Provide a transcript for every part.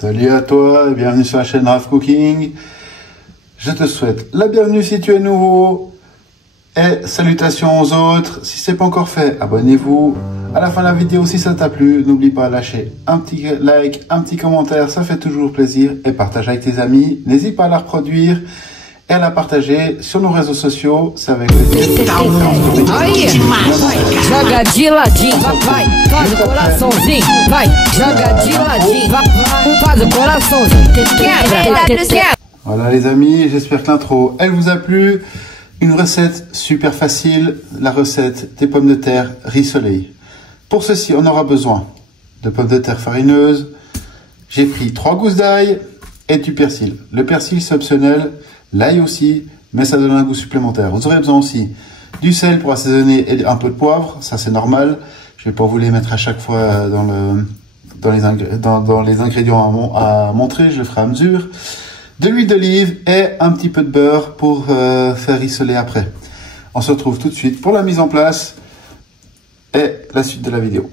Salut à toi et bienvenue sur la chaîne Rav Cooking. Je te souhaite la bienvenue si tu es nouveau et salutations aux autres. Si ce n'est pas encore fait, abonnez-vous. À la fin de la vidéo, si ça t'a plu, n'oublie pas de lâcher un petit like, un petit commentaire, ça fait toujours plaisir. Et partage avec tes amis. N'hésite pas à la reproduire et à la partager sur nos réseaux sociaux. C'est avec plaisir. Joga de ladinho, vai, faz o coraçãozinho, vai, joga de ladinho, vai, faz o coraçãozinho, quebra. Voilà les amis, j'espère que l'intro, elle vous a plu. Une recette super facile, la recette des pommes de terre riz soleil. Pour ceci, on aura besoin de pommes de terre farineuses. J'ai pris 3 gousses d'ail et du persil. Le persil c'est optionnel, l'ail aussi, mais ça donne un goût supplémentaire. Vous aurez besoin aussi du sel pour assaisonner et un peu de poivre, ça c'est normal. Je vais pas vous les mettre à chaque fois dans les ingrédients à montrer, je le ferai à mesure. De l'huile d'olive et un petit peu de beurre pour faire rissoler après. On se retrouve tout de suite pour la mise en place et la suite de la vidéo.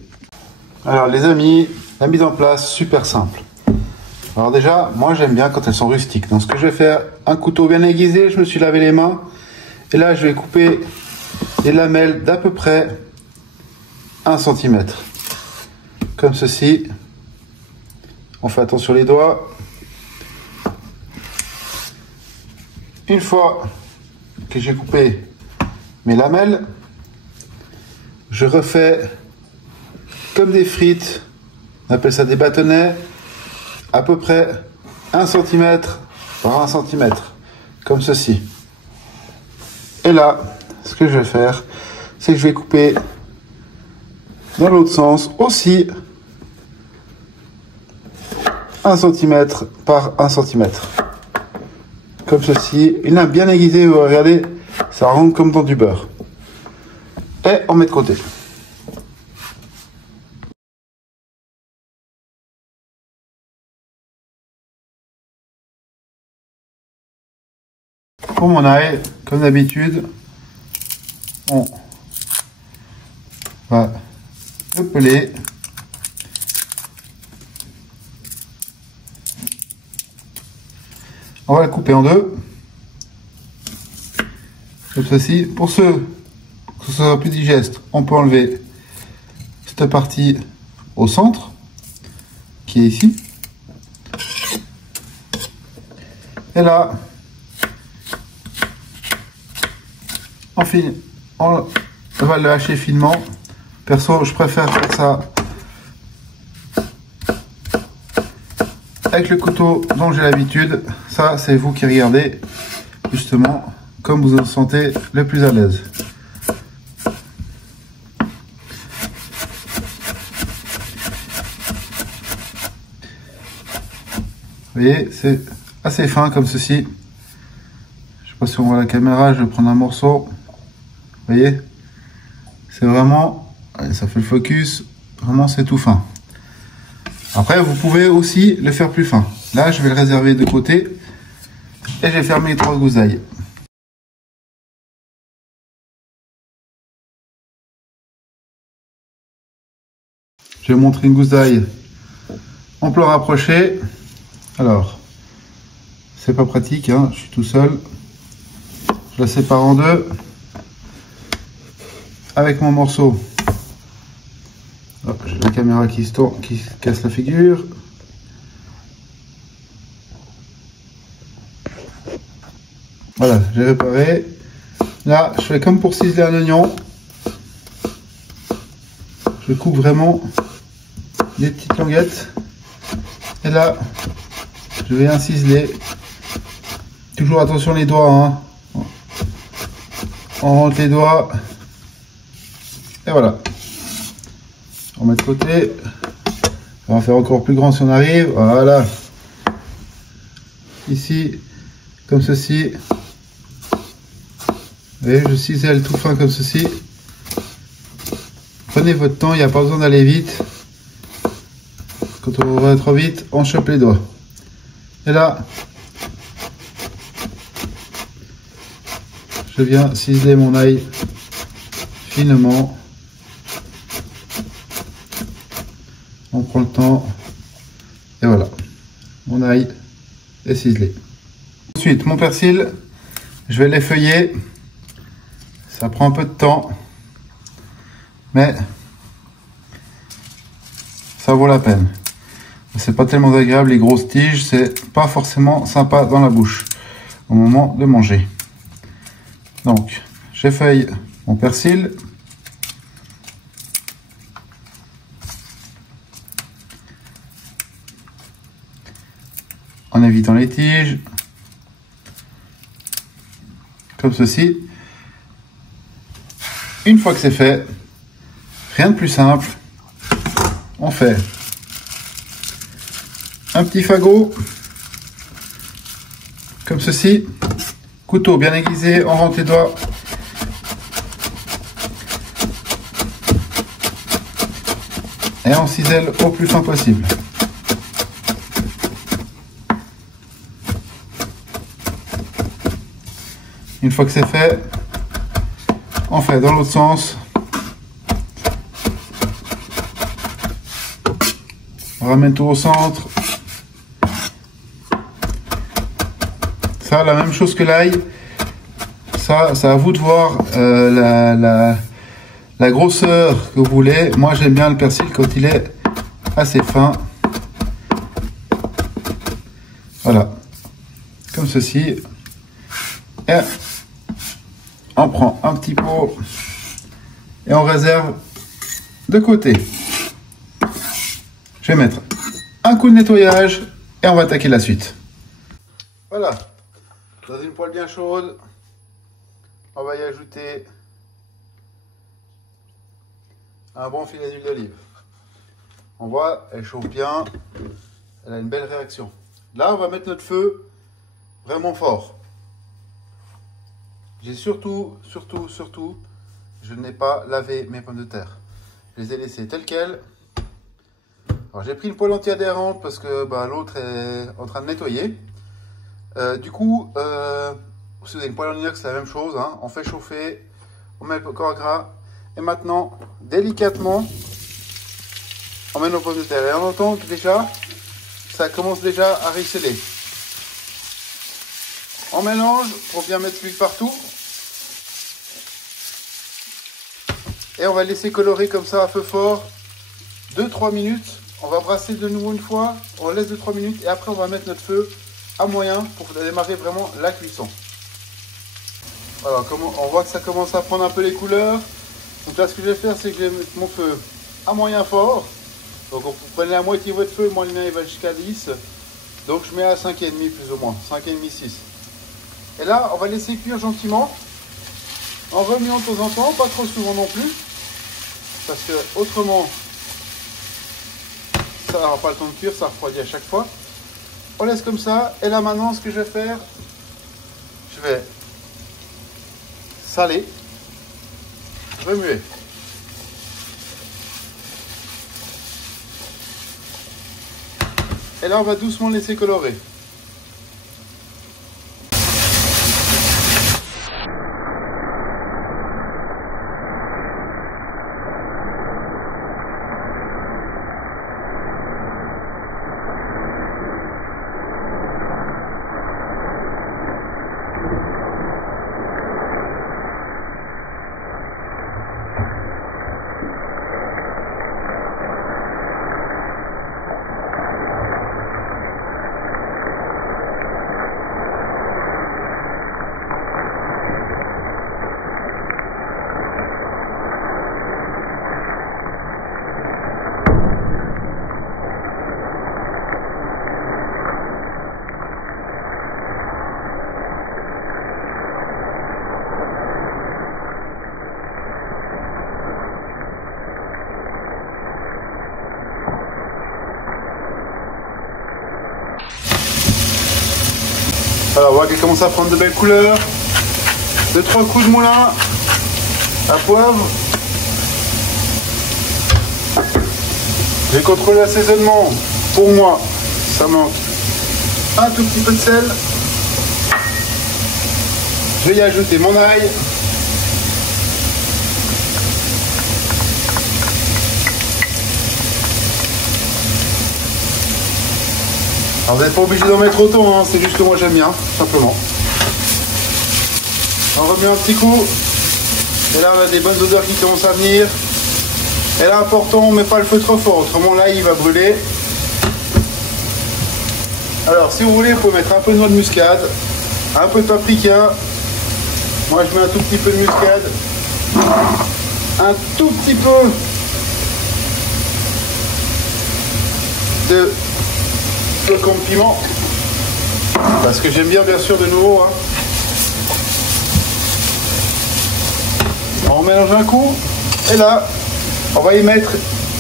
Alors les amis, la mise en place super simple. Alors déjà, moi j'aime bien quand elles sont rustiques. Donc ce que je vais faire, un couteau bien aiguisé, je me suis lavé les mains. Et là je vais couper les lamelles d'à peu près 1 cm. Comme ceci. On fait attention les doigts. Une fois que j'ai coupé mes lamelles, je refais comme des frites, on appelle ça des bâtonnets, à peu près 1 cm par 1 cm, comme ceci. Et là, ce que je vais faire, c'est que je vais couper dans l'autre sens aussi 1 cm par 1 cm. Comme ceci, une lame bien aiguisée, vous regardez, ça rentre comme dans du beurre. Et on met de côté. Pour mon ail, comme d'habitude, on va le peler. On va le couper en deux, comme ceci. Pour ceux que ce soit plus digeste, on peut enlever cette partie au centre, qui est ici. Et là, on va le hacher finement. Perso, je préfère faire ça avec le couteau dont j'ai l'habitude. Ça, c'est vous qui regardez, justement, comme vous vous sentez le plus à l'aise. Vous voyez, c'est assez fin comme ceci. Je sais pas si on voit la caméra, je vais prendre un morceau. Vous voyez, c'est vraiment, allez, ça fait le focus, vraiment c'est tout fin. Après, vous pouvez aussi le faire plus fin. Là, je vais le réserver de côté. Et j'ai fermé les 3 gousses d'ail. Je vais montrer une gousse d'ail en plan rapproché. Alors, c'est pas pratique, hein, je suis tout seul. Je la sépare en deux. Avec mon morceau. J'ai la caméra qui se tourne, qui casse la figure. Voilà, j'ai réparé. Là, je fais comme pour ciseler un oignon. Je coupe vraiment des petites languettes. Et là, je vais ciseler. Toujours attention les doigts, hein. On rentre les doigts. Et voilà. On met de côté. On va faire encore plus grand si on arrive. Voilà. Ici, comme ceci. Vous voyez, je cisèle tout fin comme ceci. Prenez votre temps, il n'y a pas besoin d'aller vite. Quand on va trop vite, on chope les doigts. Et là, je viens ciseler mon ail finement. On prend le temps et voilà. mon ail est ciselé. Ensuite, mon persil, je vais l'effeuiller. Ça prend un peu de temps, mais ça vaut la peine. C'est pas tellement agréable, les grosses tiges, c'est pas forcément sympa dans la bouche au moment de manger. Donc, j'effeuille mon persil. En évitant les tiges. Comme ceci. Une fois que c'est fait, rien de plus simple. On fait un petit fagot. Comme ceci. Couteau bien aiguisé, on rentre les doigts. Et on cisèle au plus fin possible. Une fois que c'est fait, on fait dans l'autre sens. On ramène tout au centre. Ça, la même chose que l'ail. Ça, c'est à vous de voir la grosseur que vous voulez. Moi, j'aime bien le persil quand il est assez fin. Voilà. Comme ceci. Et on prend un petit pot et on réserve de côté. Je vais mettre un coup de nettoyage et on va attaquer la suite. Voilà. Dans une poêle bien chaude, on va y ajouter un bon filet d'huile d'olive. On voit, elle chauffe bien, elle a une belle réaction. Là, on va mettre notre feu vraiment fort. J'ai surtout, je n'ai pas lavé mes pommes de terre. Je les ai laissées telles quelles. Alors j'ai pris une poêle anti-adhérente parce que l'autre est en train de nettoyer. Du coup, si vous avez une poêle en inox, c'est la même chose. Hein. On fait chauffer, on met le corps gras. Et maintenant, délicatement, on met nos pommes de terre. Et on entend que déjà, ça commence déjà à ruisseler. On mélange pour bien mettre l'huile partout. Et on va laisser colorer comme ça à feu fort 2-3 minutes. On va brasser de nouveau une fois. On laisse 2-3 minutes. Et après, on va mettre notre feu à moyen pour démarrer vraiment la cuisson. Voilà, on voit que ça commence à prendre un peu les couleurs. Donc là, ce que je vais faire, c'est que je vais mettre mon feu à moyen fort. Donc vous prenez la moitié de votre feu. Moi, le mien, il va jusqu'à 10. Donc je mets à 5,5 plus ou moins. 5,5, 6. Et là, on va laisser cuire gentiment, en remuant de temps en temps, pas trop souvent non plus, parce que autrement, ça n'aura pas le temps de cuire, ça refroidit à chaque fois. On laisse comme ça, et là maintenant, ce que je vais faire, je vais saler, remuer. Et là, on va doucement laisser colorer. Voilà, on voit qu'elle commence à prendre de belles couleurs. 2-3 coups de moulin à poivre. J'ai contrôlé l'assaisonnement. Pour moi, ça manque un tout petit peu de sel. Je vais y ajouter mon ail. Alors vous n'êtes pas obligé d'en mettre autant, hein, c'est juste que moi j'aime bien, simplement. On remet un petit coup. Et là on a des bonnes odeurs qui commencent à venir. Et là important, on ne met pas le feu trop fort, autrement là il va brûler. Alors si vous voulez, vous pouvez mettre un peu de noix de muscade, un peu de paprika. Moi je mets un tout petit peu de muscade, un tout petit peu de flocons de piment, parce que j'aime bien sûr de nouveau. Hein. On mélange un coup, et là, on va y mettre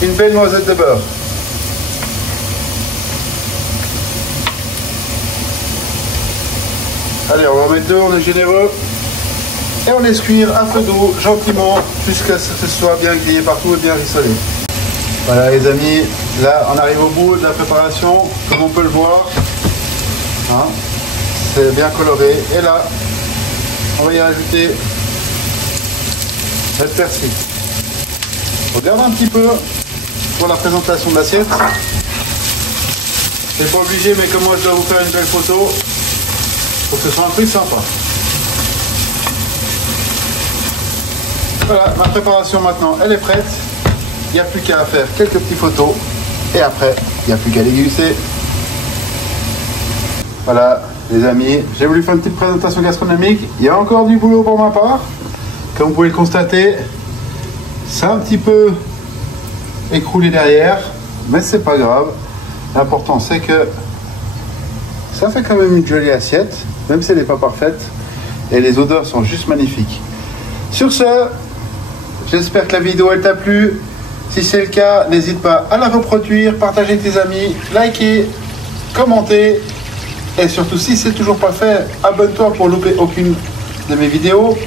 une belle noisette de beurre. Allez, on va en mettre deux, on est généreux. Et on laisse cuire à feu doux, gentiment, jusqu'à ce que ce soit bien grillé partout et bien rissolé. Voilà les amis, là on arrive au bout de la préparation, comme on peut le voir. Hein, c'est bien coloré. Et là, on va y rajouter le persil. On regarde un petit peu pour la présentation de l'assiette. C'est pas obligé, mais comme moi je dois vous faire une belle photo, pour que ce soit un truc sympa. Voilà, ma préparation maintenant, elle est prête. Il n'y a plus qu'à faire quelques petites photos. Et après, il n'y a plus qu'à déguster. Voilà, les amis, j'ai voulu faire une petite présentation gastronomique. Il y a encore du boulot pour ma part. Comme vous pouvez le constater, c'est un petit peu écroulé derrière. Mais c'est pas grave. L'important, c'est que ça fait quand même une jolie assiette. Même si elle n'est pas parfaite. Et les odeurs sont juste magnifiques. Sur ce, j'espère que la vidéo elle t'a plu. Si c'est le cas, n'hésite pas à la reproduire, partager avec tes amis, liker, commenter. Et surtout, si c'est toujours pas fait, abonne-toi pour louper aucune de mes vidéos.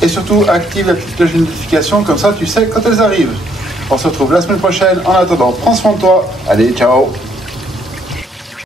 Et surtout, active la petite cloche de notification, comme ça tu sais quand elles arrivent. On se retrouve la semaine prochaine. En attendant, prends soin de toi. Allez, ciao!